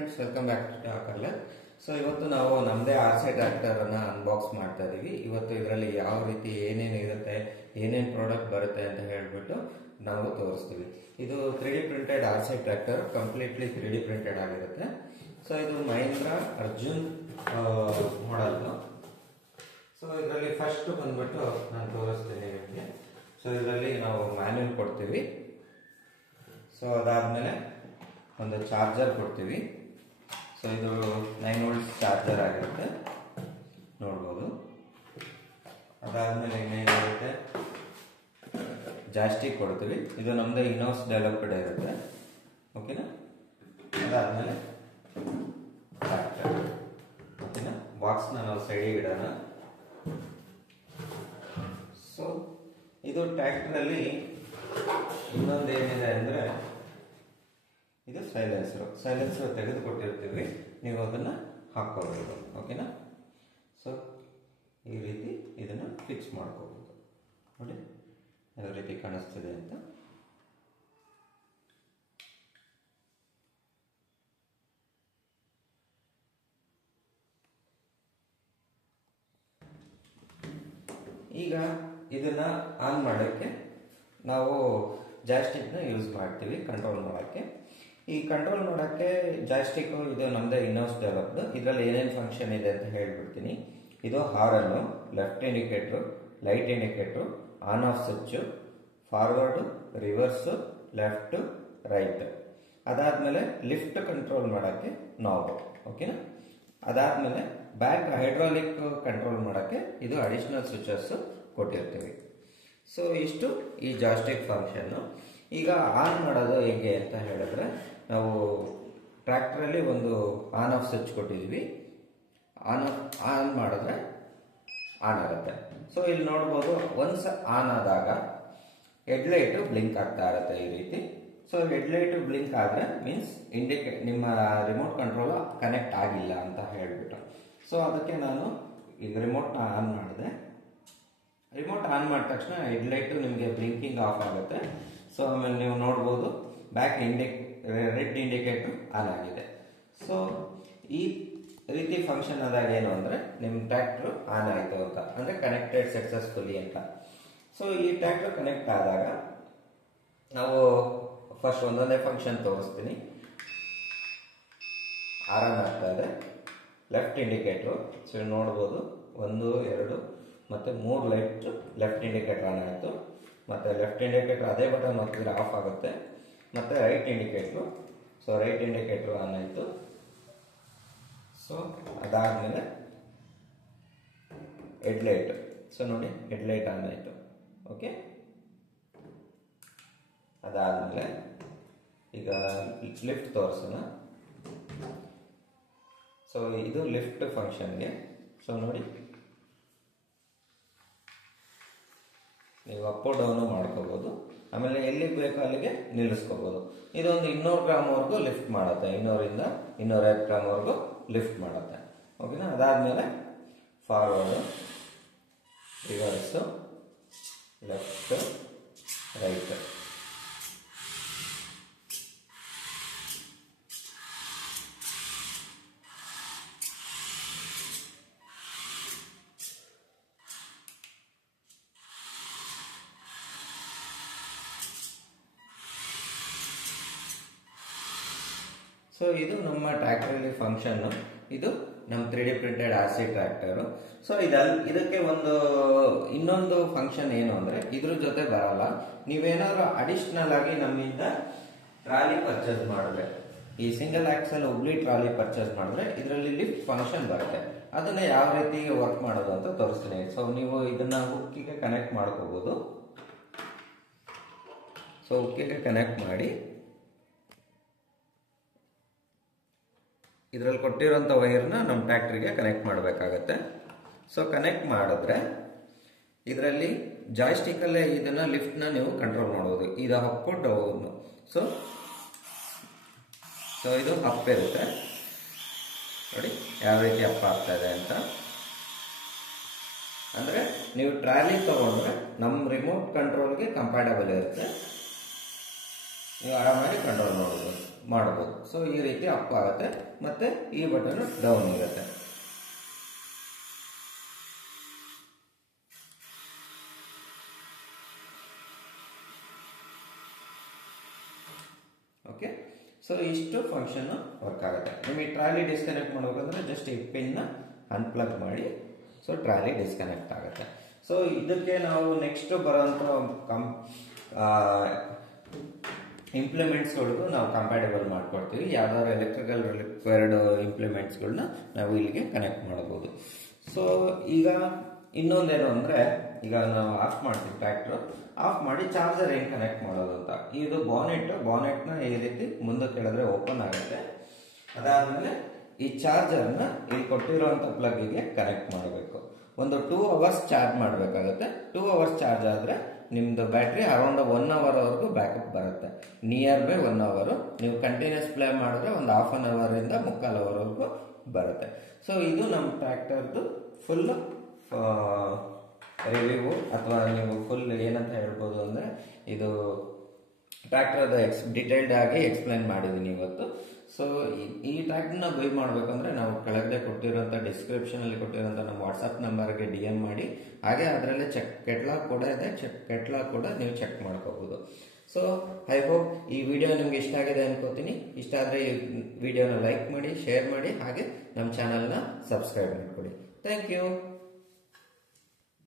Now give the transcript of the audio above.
Friends, welcome back to ಟಾಕರ್ಲ. So ಇವತ್ತು ನಾವು ನಮ್ಮದೇ RC ಟ್ರ್ಯಾಕ್ಟರ್ ಅನ್ನ ಅನ್ಬಾಕ್ಸ್ ಮಾಡ್ತಾ ಇದೀವಿ. ಇವತ್ತು ಇದರಲ್ಲಿ ಯಾವ ರೀತಿ ಏನೇನು ಇರುತ್ತೆ, ಏನೇನು ಪ್ರಾಡಕ್ಟ್ ಬರುತ್ತೆ ಅಂತ ಹೇಳ್ಬಿಟ್ಟು ನಾವು ತೋರಿಸ್ತೀವಿ. ಇದು 3D printed RC tractor, completely 3D printed ಆಗಿರುತ್ತೆ. ಸೊ ಇದು ಮಹೀಂದ್ರಾ ಅರ್ಜುನ್ ಮಾಡೆಲ್. ಸೊ ಇದರಲ್ಲಿ ಫಸ್ಟ್ ಬಂದ್ಬಿಟ್ಟು ನಾನು ತೋರಿಸ್ತೀನಿ ನಿಮಗೆ. ಸೊ ಇದರಲ್ಲಿ ನಾವು ಮ್ಯಾನ್ಯುಯಲ್ ಕೊಡ್ತೀವಿ. ಸೊ ಅದಾದ್ಮೇಲೆ ಒಂದು ಚಾರ್ಜರ್ ಕೊಡ್ತೀವಿ. ಸೊ ಇದು 9 ವೋಲ್ಟ್ಸ್ ಚಾರ್ಜರ್ ಆಗಿರುತ್ತೆ, ನೋಡ್ಬೋದು. ಅದಾದ್ಮೇಲೆ ಇನ್ನೇನಿರುತ್ತೆ, ಜಾಸ್ಟಿಕ್ ಕೊಡ್ತೀವಿ. ಇದು ನಮ್ದು ಇನೋಸ್ ಡೆವಲಪ್ಡ್ ಇರುತ್ತೆ, ಓಕೆನಾ. ಅದಾದ್ಮೇಲೆ ಟ್ರ್ಯಾಕ್ಟರ್, ಓಕೆನಾ. ಬಾಕ್ಸ್ನ ನಾವು ಸೈಡಿಗೆ ಇಡೋಣ. ಸೊ ಇದು ಟ್ರ್ಯಾಕ್ಟರಲ್ಲಿ ಇನ್ನೊಂದು ಏನಿದೆ ಅಂದರೆ, ಇದು ಸೈಲೆನ್ಸರ್ ತೆಗೆದುಕೊಟ್ಟಿರ್ತೀವಿ, ನೀವು ಅದನ್ನು ಹಾಕ್ಕೋಬೇಕು, ಓಕೆನಾ. ಸೊ ಈ ರೀತಿ ಇದನ್ನು ಫಿಕ್ಸ್ ಮಾಡ್ಕೋಬೋದು. ನೋಡಿ ಯಾವ ರೀತಿ ಕಾಣಿಸ್ತಿದೆ ಅಂತ. ಈಗ ಇದನ್ನ ಆನ್ ಮಾಡೋಕ್ಕೆ ನಾವು ಜಾಯ್ಸ್ಟಿಕ್ನ ಯೂಸ್ ಮಾಡ್ತೀವಿ ಕಂಟ್ರೋಲ್ ಮಾಡೋಕ್ಕೆ. ಈ ಕಂಟ್ರೋಲ್ ಮಾಡೋಕ್ಕೆ ಜಾಯ್ಸ್ಟಿಕ್ ಇದು ನಮ್ಮದೇ ಇನೋಸ್ ಡೆವಲಪ್ಡ್. ಇದರಲ್ಲಿ ಏನೇನು ಫಂಕ್ಷನ್ ಇದೆ ಅಂತ ಹೇಳ್ಬಿಡ್ತೀನಿ. ಇದು ಹಾರನ್ನು, left indicator, light indicator, on off switch, forward, reverse, left, right. ಅದಾದಮೇಲೆ ಲಿಫ್ಟ್ ಕಂಟ್ರೋಲ್ ಮಾಡೋಕ್ಕೆ ನಾಬ್, ಓಕೆನಾ. ಅದಾದಮೇಲೆ ಬ್ಯಾಕ್ ಹೈಡ್ರಾಲಿಕ್ ಕಂಟ್ರೋಲ್ ಮಾಡೋಕ್ಕೆ ಇದು ಅಡಿಷನಲ್ ಸ್ವಿಚಸ್ ಕೊಟ್ಟಿರ್ತೀವಿ. ಸೊ ಇಷ್ಟು ಈ ಜಾಯ್ಸ್ಟಿಕ್ ಫಂಕ್ಷನ್ನು. ಈಗ ಆನ್ ಮಾಡೋದು ಹೇಗೆ ಅಂತ ಹೇಳಿದ್ರೆ, ನಾವು ಟ್ರ್ಯಾಕ್ಟ್ರಲ್ಲಿ ಒಂದು ಆನ್ ಆಫ್ ಸ್ವಿಚ್ ಕೊಟ್ಟಿದ್ವಿ. ಆನ್ ಮಾಡಿದ್ರೆ ಆನ್ ಆಗುತ್ತೆ. ಸೊ ಇಲ್ಲಿ ನೋಡ್ಬೋದು, ಒನ್ಸ್ ಆನ್ ಆದಾಗ ಹೆಡ್ಲೈಟು ಬ್ಲಿಂಕ್ ಆಗ್ತಾ ಇರುತ್ತೆ ಈ ರೀತಿ. ಸೊ ಹೆಡ್ಲೈಟು ಬ್ಲಿಂಕ್ ಆದರೆ ಮೀನ್ಸ್ ನಿಮ್ಮ ರಿಮೋಟ್ ಕಂಟ್ರೋಲ್ ಕನೆಕ್ಟ್ ಆಗಿಲ್ಲ ಅಂತ ಹೇಳ್ಬಿಟ್ಟು. ಸೊ ಅದಕ್ಕೆ ನಾನು ಈಗ ರಿಮೋಟ್ನ ಆನ್ ಮಾಡಿದೆ. ರಿಮೋಟ್ ಆನ್ ಮಾಡಿದ ತಕ್ಷಣ ಹೆಡ್ಲೈಟು ನಿಮಗೆ ಬ್ಲಿಂಕಿಂಗ್ ಆಫ್ ಆಗುತ್ತೆ. ಸೊ ಆಮೇಲೆ ನೀವು ನೋಡ್ಬೋದು ಬ್ಯಾಕ್ ರೆಡ್ ಇಂಡಿಕೇಟರ್ ಆನ್ ಆಗಿದೆ. ಸೊ ಈ ರೀತಿ ಫಂಕ್ಷನ್ ಆದಾಗ ಏನು ಅಂದರೆ, ನಿಮ್ಮ ಟ್ರ್ಯಾಕ್ಟರ್ ಆನ್ ಆಯಿತು ಅಂತ ಅಂದರೆ ಕನೆಕ್ಟೆಡ್ ಸಕ್ಸಸ್ಫುಲಿ ಅಂತ. ಸೊ ಈ ಟ್ರ್ಯಾಕ್ಟರ್ ಕನೆಕ್ಟ್ ಆದಾಗ ನಾವು ಫಸ್ಟ್ ಒಂದೊಂದೇ ಫಂಕ್ಷನ್ ತೋರಿಸ್ತೀನಿ. ಆನ್ ಆಗ್ತಾ ಇದೆ. ಲೆಫ್ಟ್ ಇಂಡಿಕೇಟ್ರು, ಸೊ ನೋಡ್ಬೋದು 1, 2 ಮತ್ತು 3 ಲೈಟ್ ಲೆಫ್ಟ್ ಇಂಡಿಕೇಟರ್ ಆನ್ ಆಯಿತು. ಮತ್ತು ಲೆಫ್ಟ್ ಇಂಡಿಕೇಟರ್ ಅದೇ ಬಟನ್ ಒತ್ತಿದ್ರೆ ಆಫ್ ಆಗುತ್ತೆ. ಮತ್ತು right indicator, so right indicator on ಆಯಿತು. ಸೊ ಅದಾದಮೇಲೆ ಹೆಡ್ಲೈಟ್, ಸೊ ನೋಡಿ ಹೆಡ್ಲೈಟ್ ಆನ್ ಆಯಿತು, ಓಕೆ. ಅದಾದಮೇಲೆ ಈಗ ಲಿಫ್ಟ್ ತೋರಿಸೋಣ. ಸೊ ಇದು ಲಿಫ್ಟ್ ಫಂಕ್ಷನ್ಗೆ. ಸೊ ನೋಡಿ, ನೀವು ಅಪ್ ಡೌನು ಮಾಡ್ಕೋಬೋದು. ಆಮೇಲೆ ಎಲ್ಲಿಗೆ ಬೇಕೋ ಅಲ್ಲಿಗೆ ನಿಲ್ಲಿಸ್ಕೋಬೋದು. ಇದೊಂದು 200 ಗ್ರಾಮ್ವರೆಗೂ ಲಿಫ್ಟ್ ಮಾಡುತ್ತೆ, 200ರಿಂದ 250 ಗ್ರಾಮ್ವರೆಗೂ ಲಿಫ್ಟ್ ಮಾಡುತ್ತೆ, ಓಕೆನಾ. ಅದಾದಮೇಲೆ forward, reverse, left, right. So ಇದು ನಮ್ಮ ಟ್ರ್ಯಾಕ್ಟರಲ್ಲಿ ಫಂಕ್ಷನ್ನು. ಇದು ನಮ್ಮ 3D printed RC tractor. So ಇದಕ್ಕೆ ಇನ್ನೊಂದು ಫಂಕ್ಷನ್ ಏನು ಅಂದರೆ, ಇದ್ರ ಜೊತೆ ಬರಲ್ಲ. ನೀವೇನಾದ್ರೂ ಅಡಿಷನಲ್ ಆಗಿ ನಮ್ಮಿಂದ ಟ್ರಾಲಿ ಪರ್ಚೇಸ್ ಮಾಡಿದ್ರೆ, ಈ single axle Hubli trolley purchase ಮಾಡಿದ್ರೆ ಇದರಲ್ಲಿ ಲಿಫ್ಟ್ ಫಂಕ್ಷನ್ ಬರುತ್ತೆ. ಅದನ್ನ ಯಾವ ರೀತಿ ವರ್ಕ್ ಮಾಡೋದು ಅಂತ ತೋರಿಸ್ತೀನಿ. ಸೊ ನೀವು ಇದನ್ನ ಹುಕ್ಕಿಗೆ ಕನೆಕ್ಟ್ ಮಾಡ್ಕೋಬಹುದು. ಸೊ ಹುಕ್ಕಿಗೆ ಕನೆಕ್ಟ್ ಮಾಡಿ ಇದರಲ್ಲಿ ಕೊಟ್ಟಿರೋಂಥ ವೈರ್ನ ನಮ್ಮ ಟ್ರ್ಯಾಕ್ಟರ್ಗೆ ಕನೆಕ್ಟ್ ಮಾಡಬೇಕಾಗತ್ತೆ. ಸೊ ಕನೆಕ್ಟ್ ಮಾಡಿದ್ರೆ ಇದರಲ್ಲಿ ಜಾಯ್ಸ್ಟಿಕ್ಕಲ್ಲೇ ಇದನ್ನು ಲಿಫ್ಟ್ನ ನೀವು ಕಂಟ್ರೋಲ್ ಮಾಡ್ಬೋದು. ಇದು ಅಪ್ ಡೌನ್. ಸೊ ಇದು ಅಪ್ ಇರುತ್ತೆ, ನೋಡಿ ಯಾವ ರೀತಿ ಅಪ್ ಆಗ್ತಾ ಇದೆ ಅಂತ. ಅಂದರೆ ನೀವು ಟ್ರಾಲಿ ತಗೊಂಡ್ರೆ ನಮ್ಮ ರಿಮೋಟ್ ಕಂಟ್ರೋಲ್ಗೆ ಕಂಪ್ಯಾಟಬಲ್ ಇರುತ್ತೆ, ನೀವು ಆರಾಮಾಗಿ ಕಂಟ್ರೋಲ್ ಮಾಡ್ಬೋದು. ಮಾಡಬಹುದು. ಸೊ ಈ ರೀತಿ ಅಪ್ ಆಗುತ್ತೆ, ಮತ್ತೆ ಈ ಬಟನ್ ಡೌನ್ ಇರುತ್ತೆ. ಓಕೆ, ಸೊ ಇಷ್ಟು ಫಂಕ್ಷನ್ ವರ್ಕ್ ಆಗುತ್ತೆ. ನಿಮಗೆ ಟ್ರಾಲಿ ಡಿಸ್ಕನೆಕ್ಟ್ ಮಾಡಬೇಕಂದ್ರೆ ಜಸ್ಟ್ ಈ ಪಿನ್ ಅನ್ಪ್ಲಗ್ ಮಾಡಿ, ಸೊ ಟ್ರಾಲಿ ಡಿಸ್ಕನೆಕ್ಟ್ ಆಗುತ್ತೆ. ಸೊ ಇದಕ್ಕೆ ನಾವು ನೆಕ್ಸ್ಟ್ ಬರೋಂಥ ಇಂಪ್ಲಿಮೆಂಟ್ಸ್ಗಳಿಗೂ ನಾವು ಕಂಪ್ಯಾಟಬಲ್ ಮಾಡ್ಕೊಡ್ತೀವಿ. ಯಾವ್ದಾದ್ರು ಎಲೆಕ್ಟ್ರಿಕಲ್ ರಿಕ್ವೈರ್ಡ್ ಇಂಪ್ಲಿಮೆಂಟ್ಸ್ಗಳನ್ನ ನಾವು ಇಲ್ಲಿಗೆ ಕನೆಕ್ಟ್ ಮಾಡಬಹುದು. ಸೊ ಈಗ ಇನ್ನೊಂದೇನು ಅಂದರೆ, ಈಗ ನಾವು ಆಫ್ ಮಾಡ್ತೀವಿ, ಟ್ರ್ಯಾಕ್ಟರ್ ಆಫ್ ಮಾಡಿ ಚಾರ್ಜರ್ ಹೆಂಗೆ ಕನೆಕ್ಟ್ ಮಾಡೋದು ಅಂತ. ಇದು ಬಾನೆಟ್ನ ಈ ರೀತಿ ಮುಂದಕ್ಕೆ ಎಳೆದ್ರೆ ಓಪನ್ ಆಗುತ್ತೆ. ಅದಾದಮೇಲೆ ಈ ಚಾರ್ಜರ್ನ ಇಲ್ಲಿ ಕೊಟ್ಟಿರುವಂಥ ಪ್ಲಗ್ಗಿಗೆ ಕನೆಕ್ಟ್ ಮಾಡಬೇಕು. ಒಂದು 2 ಅವರ್ಸ್ ಚಾರ್ಜ್ ಮಾಡಬೇಕಾಗುತ್ತೆ. 2 ಅವರ್ಸ್ ಚಾರ್ಜ್ ಆದರೆ ನಿಮ್ಮದು ಬ್ಯಾಟ್ರಿ ಅರೌಂಡ್ 1 ಅವರ್ವರೆಗೂ ಬ್ಯಾಕಪ್ ಬರುತ್ತೆ. ನಿಯರ್ ಬೈ 1 ಅವರು. ನೀವು ಕಂಟಿನ್ಯೂಸ್ ಪ್ಲೇ ಮಾಡಿದ್ರೆ ಒಂದು ಹಾಫ್ ಅನ್ ಅವರಿಂದ 3/4 ಅವರ್ವರೆಗೂ ಬರುತ್ತೆ. ಸೊ ಇದು ನಮ್ಮ ಟ್ರ್ಯಾಕ್ಟರ್ದು ಫುಲ್ ರಿವ್ಯೂ, ಅಥವಾ ನೀವು ಫುಲ್ ಏನಂತ ಹೇಳ್ಬೋದು ಅಂದರೆ, ಇದು ಟ್ರ್ಯಾಕ್ಟರ್ದ ಡಿಟೇಲ್ಡ್ ಆಗಿ ಎಕ್ಸ್ಪ್ಲೈನ್ ಮಾಡಿದ್ದೀನಿ ಇವತ್ತು. ಸೊ ಈ ಟ್ರ್ಯಾಕ್ಟರ್ನ ಬೈ ಮಾಡಬೇಕಂದ್ರೆ ನಾವು ಕೆಳಗಡೆ ಕೊಟ್ಟಿರೋಂಥ ಡಿಸ್ಕ್ರಿಪ್ಷನಲ್ಲಿ ಕೊಟ್ಟಿರೋಂಥ ನಮ್ಮ ವಾಟ್ಸಪ್ ನಂಬರ್ಗೆ DM ಮಾಡಿ. ಹಾಗೆ ಅದರಲ್ಲಿ ಕೆಟ್ಲಾಗ್ ಕೂಡ ಇದೆ, ಕೆಟ್ಲಾಗ್ ಕೂಡ ನೀವು ಚೆಕ್ ಮಾಡ್ಕೋಬಹುದು. ಸೊ ಐ ಹೋಪ್ ಈ ವಿಡಿಯೋ ನಿಮ್ಗೆ ಇಷ್ಟ ಆಗಿದೆ ಅನ್ಕೋತೀನಿ. ಇಷ್ಟ ಆದರೆ ಈ ವಿಡಿಯೋನ ಲೈಕ್ ಮಾಡಿ, ಶೇರ್ ಮಾಡಿ, ಹಾಗೆ ನಮ್ಮ ಚಾನಲ್ನ ಸಬ್ಸ್ಕ್ರೈಬ್ ಮಾಡಿಕೊಡಿ. Thank you.